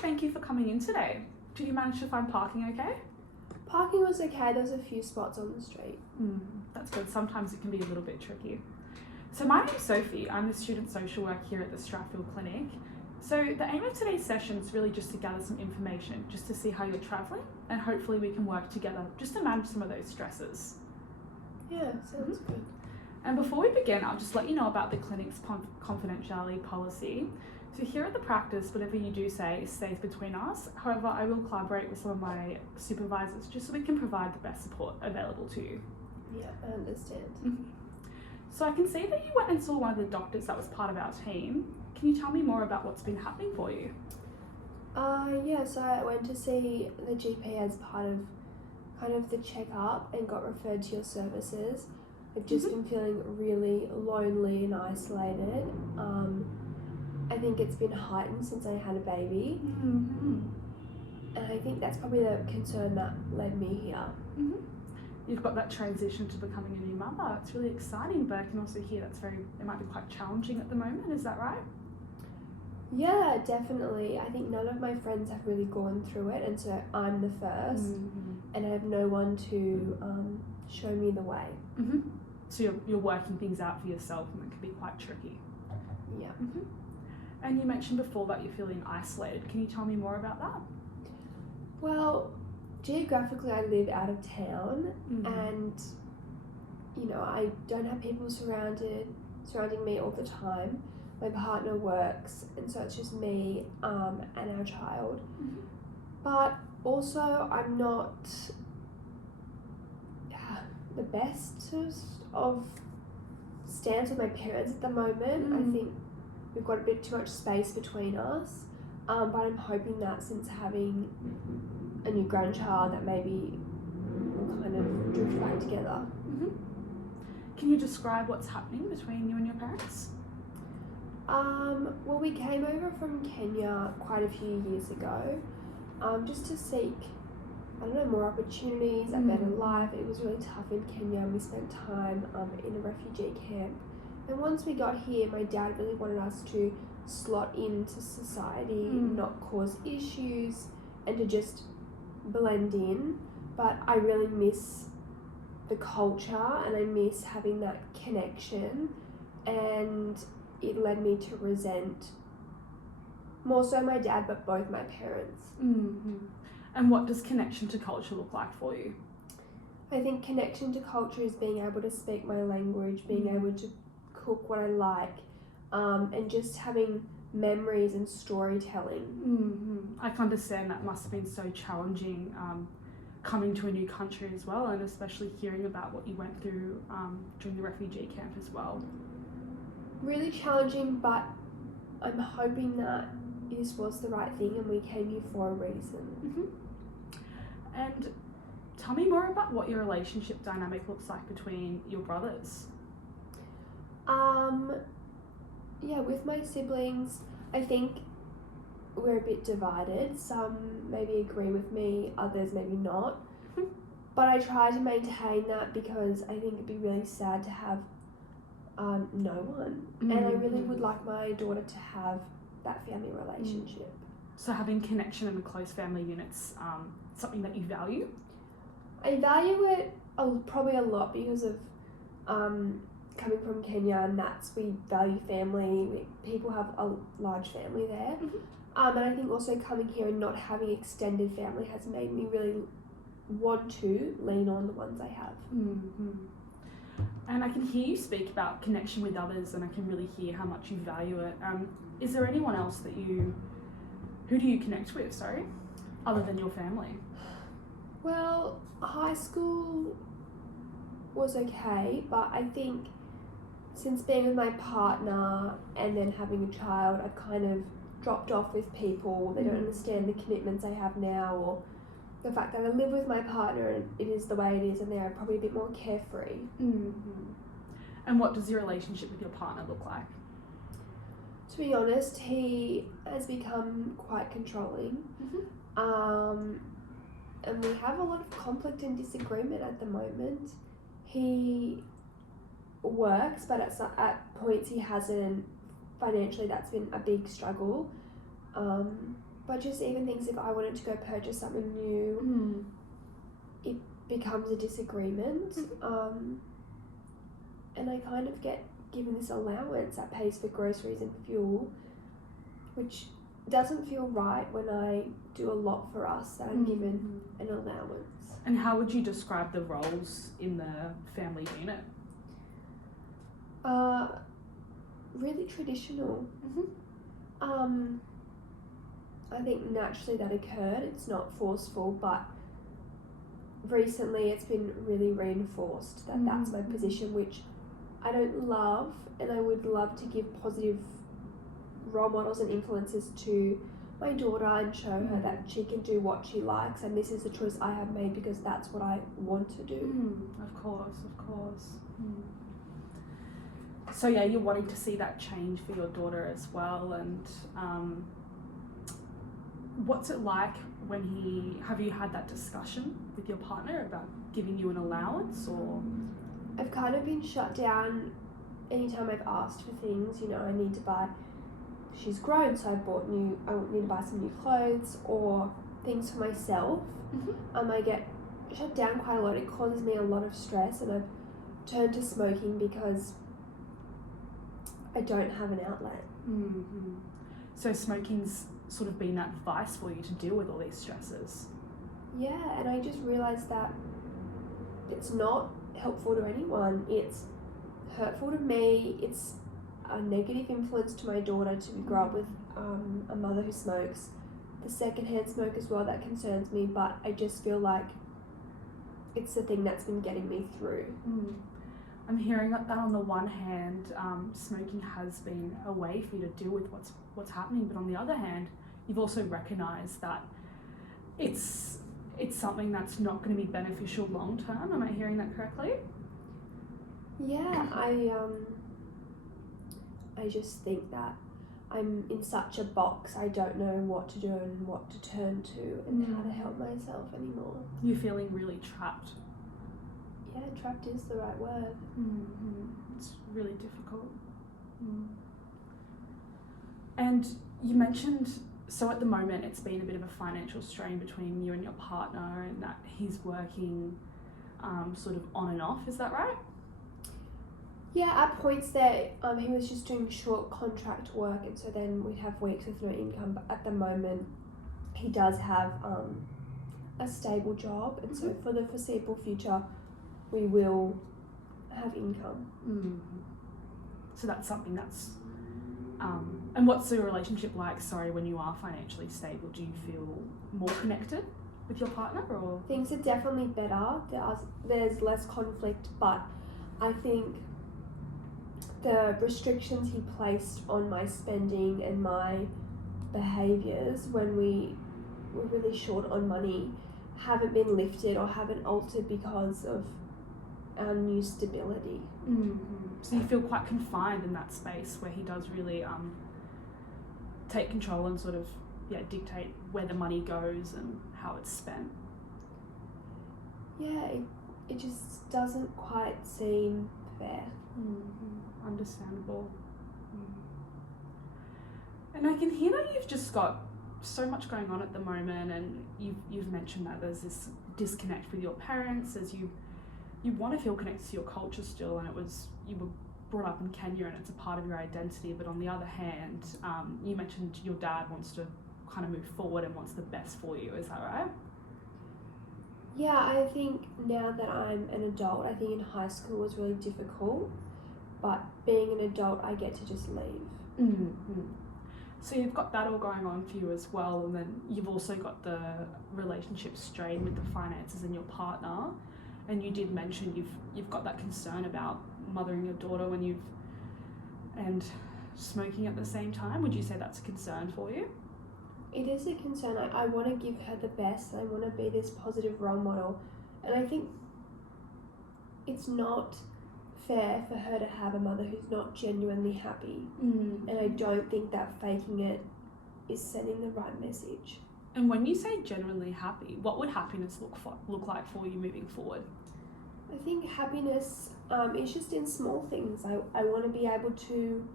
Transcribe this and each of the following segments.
thank you for coming in today. Did you manage to find parking okay? Parking was okay, there was a few spots on the street. That's good. Sometimes it can be a little bit tricky. So my name's Sophie. I'm the student social work here at the Strathfield Clinic. So the aim of today's session is really just to gather some information, just to see how you're travelling, and hopefully we can work together just to manage some of those stresses. Yeah, sounds good. And before we begin, I'll just let you know about the clinic's confidentiality policy. So here at the practice, whatever you do say stays between us. However, I will collaborate with some of my supervisors just so we can provide the best support available to you. Yeah, I understand. So I can see that you went and saw one of the doctors that was part of our team. Can you tell me more about what's been happening for you? Yeah, so I went to see the GP as part of kind of the checkup and got referred to your services. I've just been feeling really lonely and isolated. I think it's been heightened since I had a baby. And I think that's probably the concern that led me here. You've got that transition to becoming a new mother. It's really exciting, but I can also hear it might be quite challenging at the moment. Is that right? Yeah, definitely. I think none of my friends have really gone through it, and so I'm the first, and I have no one to show me the way. So you're working things out for yourself, and it can be quite tricky. Yeah. And you mentioned before that you're feeling isolated. Can you tell me more about that? Well, geographically I live out of town, and I don't have people surrounding me all the time. My partner works, and so it's just me and our child. But also I'm not the best of stance with my parents at the moment. I think we've got a bit too much space between us, but I'm hoping that since having a new grandchild that maybe we'll kind of drift back together. Can you describe what's happening between you and your parents? Well, we came over from Kenya quite a few years ago, just to seek, more opportunities, a better life. It was really tough in Kenya, and we spent time in a refugee camp. And once we got here, my dad really wanted us to slot into society, not cause issues, and to just blend in. But I really miss the culture, and I miss having that connection, and it led me to resent more so my dad, but both my parents. And what does connection to culture look like for you? I think connection to culture is being able to speak my language, being able to cook what I like, and just having memories and storytelling. I can understand that must have been so challenging coming to a new country as well, and especially hearing about what you went through during the refugee camp as well. Really challenging, but I'm hoping that this was the right thing and we came here for a reason. And tell me more about what your relationship dynamic looks like between your brothers. Yeah, with my siblings, I think we're a bit divided. Some maybe agree with me, others maybe not. But I try to maintain that because I think it'd be really sad to have no one. And I really would like my daughter to have that family relationship. So having connection in a close family unit's something that you value? I value it probably a lot because of coming from Kenya, and we value family. People have a large family there. And I think also coming here and not having extended family has made me really want to lean on the ones I have. And I can hear you speak about connection with others, and I can really hear how much you value it. Is there anyone else who do you connect with, other than your family? Well, high school was okay, but I think since being with my partner and then having a child, I've kind of dropped off with people. They don't understand the commitments I have now, or the fact that I live with my partner and it is the way it is, and they're probably a bit more carefree. And what does your relationship with your partner look like? To be honest, he has become quite controlling. And we have a lot of conflict and disagreement at the moment. He works, but at points he hasn't. Financially, that's been a big struggle. But But just even things, if I wanted to go purchase something new, it becomes a disagreement. And I kind of get given this allowance that pays for groceries and fuel, which doesn't feel right when I do a lot for us that I'm given an allowance. And how would you describe the roles in the family unit? Really traditional. I think naturally that occurred. It's not forceful, but recently it's been really reinforced that that's my position, which I don't love, and I would love to give positive role models and influences to my daughter and show her that she can do what she likes, and this is the choice I have made because that's what I want to do. Of course. So yeah, you're wanting to see that change for your daughter as well, and what's it like when have you had that discussion with your partner about giving you an allowance, or? I've kind of been shut down anytime I've asked for things, I need to buy, she's grown, so I need to buy some new clothes or things for myself. I get shut down quite a lot. It causes me a lot of stress, and I've turned to smoking because I don't have an outlet. So smoking's sort of been that vice for you to deal with all these stresses. Yeah, and I just realised that it's not helpful to anyone. It's hurtful to me. It's a negative influence to my daughter to grow up with a mother who smokes. The secondhand smoke as well, that concerns me, but I just feel like it's the thing that's been getting me through. I'm hearing that on the one hand, smoking has been a way for you to deal with what's happening, but on the other hand, you've also recognised that it's something that's not going to be beneficial long term. Am I hearing that correctly? Yeah, I just think that I'm in such a box. I don't know what to do and what to turn to and how to help myself anymore. You're feeling really trapped. Yeah, trapped is the right word. It's really difficult. And you mentioned, so at the moment it's been a bit of a financial strain between you and your partner, and that he's working sort of on and off, is that right? Yeah, at points there, he was just doing short contract work, and so then we'd have weeks with no income, but at the moment he does have a stable job, and so for the foreseeable future we will have income. So that's something that's and what's the relationship like, when you are financially stable? Do you feel more connected with your partner, or? Things are definitely better. There's less conflict, but I think the restrictions he placed on my spending and my behaviours when we were really short on money haven't been lifted or haven't altered because of our new stability. So you feel quite confined in that space where he does really take control and sort of dictate where the money goes and how it's spent. Yeah, it just doesn't quite seem fair. Understandable. And I can hear that you've just got so much going on at the moment, and you've mentioned that there's this disconnect with your parents, as you want to feel connected to your culture still, and you were brought up in Kenya and it's a part of your identity, but on the other hand, you mentioned your dad wants to kind of move forward and wants the best for you, is that right? Yeah, I think now that I'm an adult, I think in high school was really difficult, but being an adult I get to just leave. So you've got that all going on for you as well, and then you've also got the relationship strain with the finances and your partner, and you did mention you've got that concern about mothering your daughter and smoking at the same time. Would you say that's a concern for you? It is a concern. I want to give her the best. I want to be this positive role model, and I think it's not fair for her to have a mother who's not genuinely happy, and I don't think that faking it is sending the right message. And when you say genuinely happy, what would happiness look like for you moving forward? I think happiness is just in small things. I want to be able to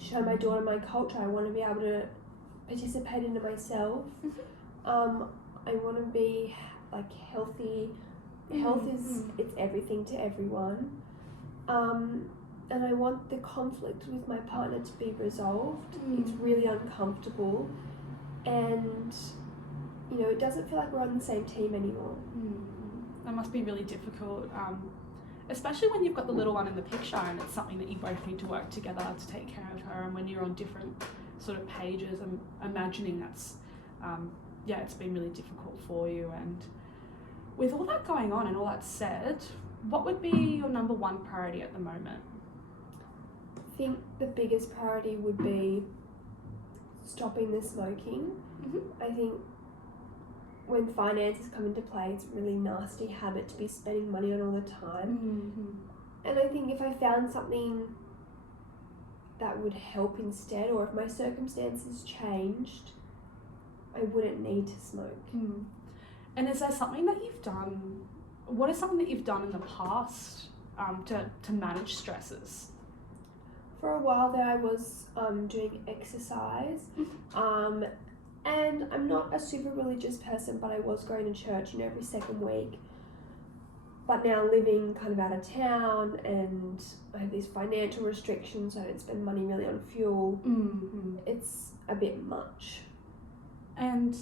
show my daughter my culture. I want to be able to participate in it myself. I want to be like healthy. Health is it's everything to everyone. And I want the conflict with my partner to be resolved. It's really uncomfortable, and you know, it doesn't feel like we're on the same team anymore. That must be really difficult, especially when you've got the little one in the picture and it's something that you both need to work together to take care of her, and when you're on different sort of pages, I'm imagining that's, it's been really difficult for you. And with all that going on and all that said, what would be your number one priority at the moment? I think the biggest priority would be stopping the smoking. I think when finances come into play, it's a really nasty habit to be spending money on all the time. And I think if I found something that would help instead, or if my circumstances changed, I wouldn't need to smoke. And is there something that you've done, what is something that you've done in the past to manage stresses? For a while there I was doing exercise, and I'm not a super religious person, but I was going to church, you know, every second week. But now living kind of out of town, and I have these financial restrictions, so I don't spend money really on fuel. It's a bit much. And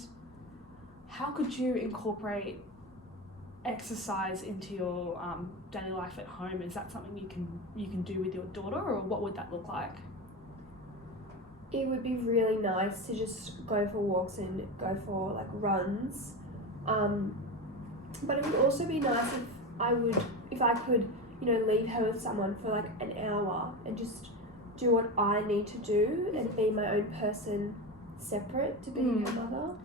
how could you incorporate exercise into your daily life at home? Is that something you can do with your daughter, or what would that look like? It would be really nice to just go for walks and go for like runs, but it would also be nice if I could, you know, leave her with someone for like an hour and just do what I need to do and be my own person separate to being her mother.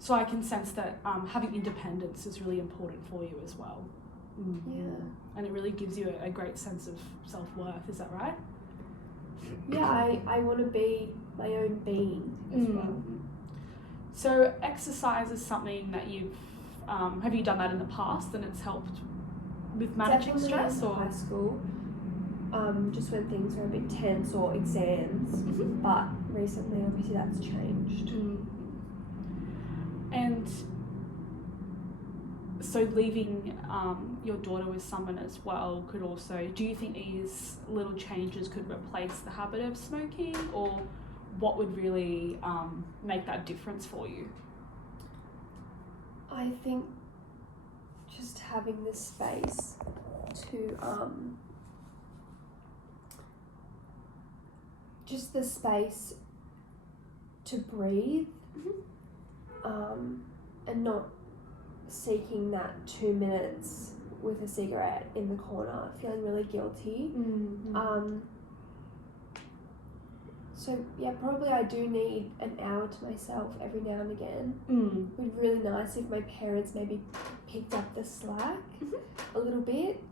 So I can sense that having independence is really important for you as well. Yeah. And it really gives you a great sense of self-worth, is that right? Yeah, I want to be my own being as well. So exercise is something that you've, have you done that in the past and it's helped with managing Definitely stress? in Or high school, just when things are a bit tense or exams, but recently obviously that's changed. And so leaving your daughter with someone as well could also, do you think these little changes could replace the habit of smoking, or what would really make that difference for you? I think just having the space to breathe, and not seeking that 2 minutes with a cigarette in the corner, feeling really guilty. So yeah, probably I do need an hour to myself every now and again. It would be really nice if my parents maybe picked up the slack a little bit.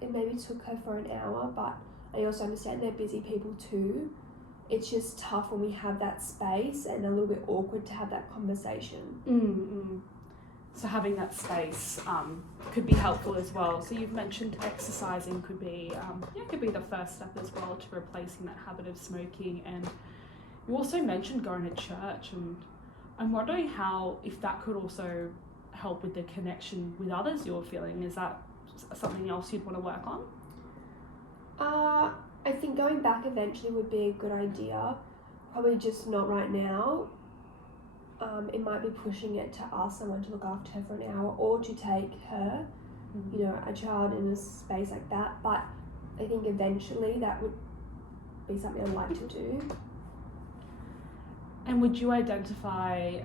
It maybe took her for an hour, but I also understand they're busy people too. It's just tough when we have that space and a little bit awkward to have that conversation. So having that space could be helpful as well. So you've mentioned exercising could be the first step as well to replacing that habit of smoking. And you also mentioned going to church, and I'm wondering if that could also help with the connection with others you're feeling. Is that something else you'd want to work on? I think going back eventually would be a good idea. Probably just not right now. It might be pushing it to ask someone to look after her for an hour, or to take her, you know, a child in a space like that. But I think eventually that would be something I'd like to do. And would you identify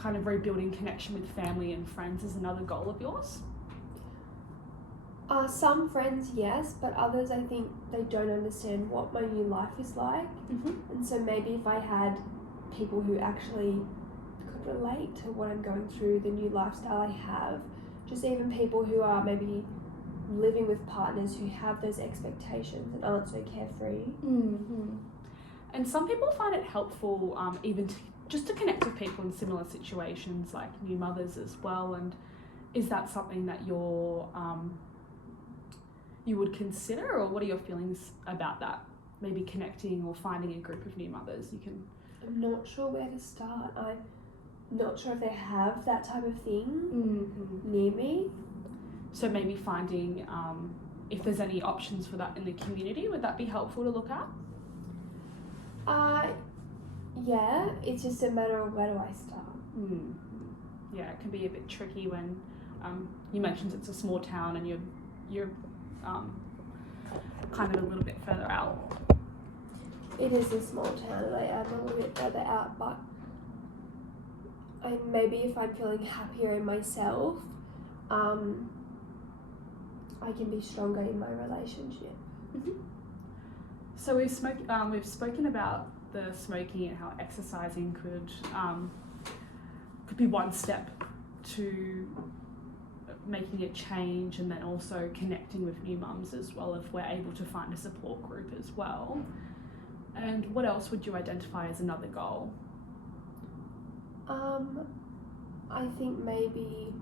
kind of rebuilding connection with family and friends as another goal of yours? Some friends, yes, but others, I think they don't understand what my new life is like. And so maybe if I had people who actually could relate to what I'm going through, the new lifestyle I have, just even people who are maybe living with partners who have those expectations and aren't so carefree. And some people find it helpful even just to connect with people in similar situations, like new mothers as well. And is that something that you would consider, or what are your feelings about that? maybe connecting or finding a group of new mothers you can? I'm not sure where to start. I'm not sure if they have that type of thing near me. So maybe finding if there's any options for that in the community, would that be helpful to look at? Yeah, it's just a matter of where do I start. Yeah, it can be a bit tricky when you mentioned it's a small town and you're kind of a little bit further out. It is a small town and I am a little bit further out, but maybe if I'm feeling happier in myself, I can be stronger in my relationship. So we've spoken about the smoking and how exercising could be one step to making a change, and then also connecting with new mums as well if we're able to find a support group as well. And what else would you identify as another goal? I think maybe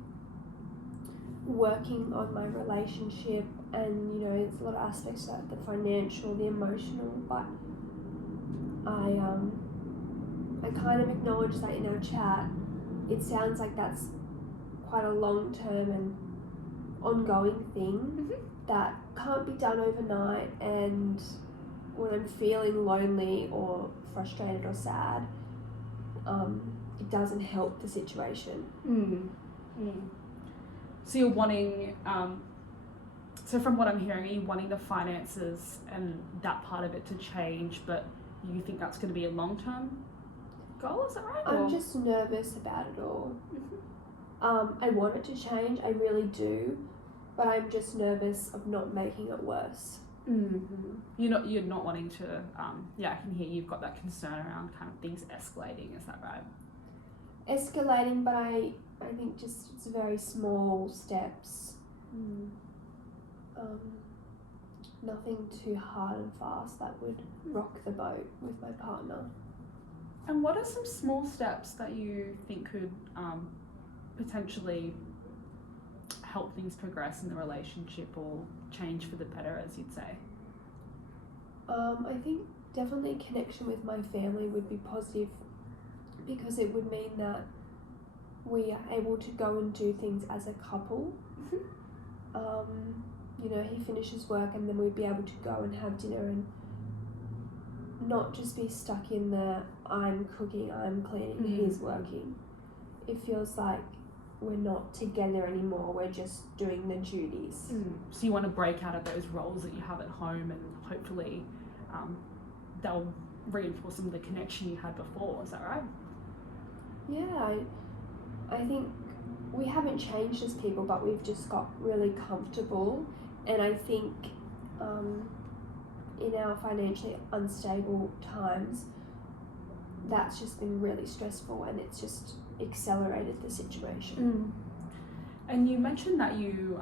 working on my relationship, and there's a lot of aspects of that, the financial, the emotional, but I kind of acknowledge that in our chat. It sounds like that's quite a long-term and ongoing thing that can't be done overnight, and when I'm feeling lonely or frustrated or sad, it doesn't help the situation. So you're wanting, so from what I'm hearing, are you wanting the finances and that part of it to change, but you think that's going to be a long-term goal, is that right? I'm just nervous about it all. I want it to change, I really do, but I'm just nervous of not making it worse. You're not wanting to, I can hear you've got that concern around kind of things escalating, is that right? Escalating, but I think just it's very small steps. Nothing too hard and fast that would rock the boat with my partner. And what are some small steps that you think could potentially help things progress in the relationship or change for the better, as you'd say? I think definitely connection with my family would be positive, because it would mean that we are able to go and do things as a couple. He finishes work and then we'd be able to go and have dinner and not just be stuck in the I'm cooking, I'm cleaning, he's working. It feels like we're not together anymore, we're just doing the duties. So you want to break out of those roles that you have at home, and hopefully they'll reinforce some of the connection you had before, is that right? Yeah, I think we haven't changed as people, but we've just got really comfortable, and I think in our financially unstable times, that's just been really stressful, and it's just accelerated the situation. And you mentioned that you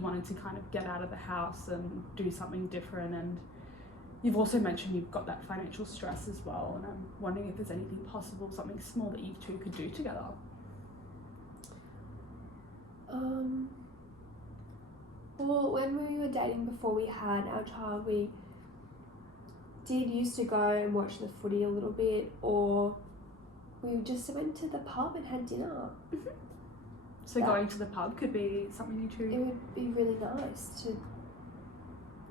wanted to kind of get out of the house and do something different, and you've also mentioned you've got that financial stress as well, and I'm wondering if there's anything possible, something small that you two could do together. Well, when we were dating before we had our child, we used to go and watch the footy a little bit, or we just went to the pub and had dinner. So going to the pub could be something you two... It would be really nice to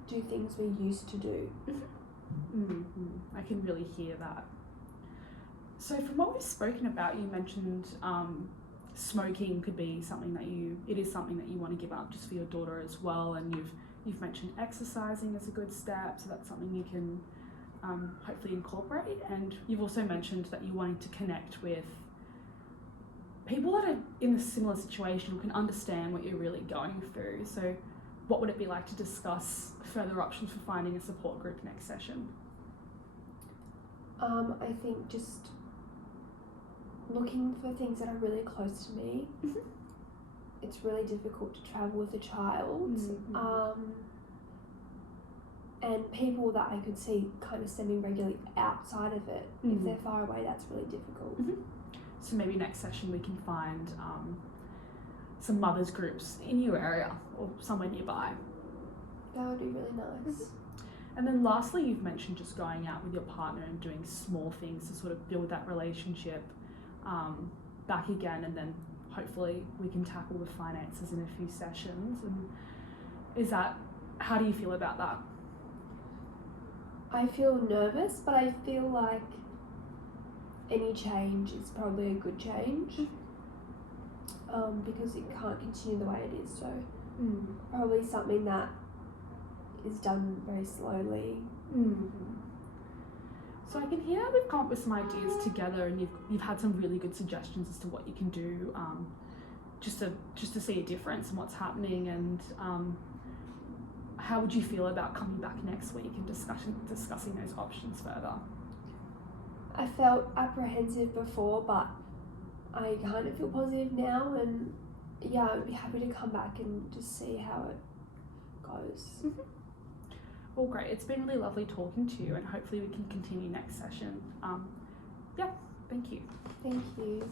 do things we used to do. I can really hear that. So from what we've spoken about, you mentioned smoking could be something that it is something that you want to give up just for your daughter as well, and you've mentioned exercising as a good step, so that's something you can hopefully incorporate. And you've also mentioned that you wanted to connect with people that are in a similar situation who can understand what you're really going through. So what would it be like to discuss further options for finding a support group next session? I think just looking for things that are really close to me. It's really difficult to travel with a child. And people that I could see kind of semi-regularly outside of it. If they're far away, that's really difficult. So maybe next session we can find some mothers groups in your area or somewhere nearby. That would be really nice. And then lastly, you've mentioned just going out with your partner and doing small things to sort of build that relationship back again, and then hopefully we can tackle the finances in a few sessions. And how do you feel about that? I feel nervous, but I feel like any change is probably a good change, because it can't continue the way it is. So probably something that is done very slowly. So I can hear we've come up with some ideas together, and you've had some really good suggestions as to what you can do, just to see a difference in what's happening. And how would you feel about coming back next week and discussing those options further? I felt apprehensive before, but I kind of feel positive now, and yeah, I'd be happy to come back and just see how it goes. Well, great. It's been really lovely talking to you, and hopefully we can continue next session. Thank you. Thank you.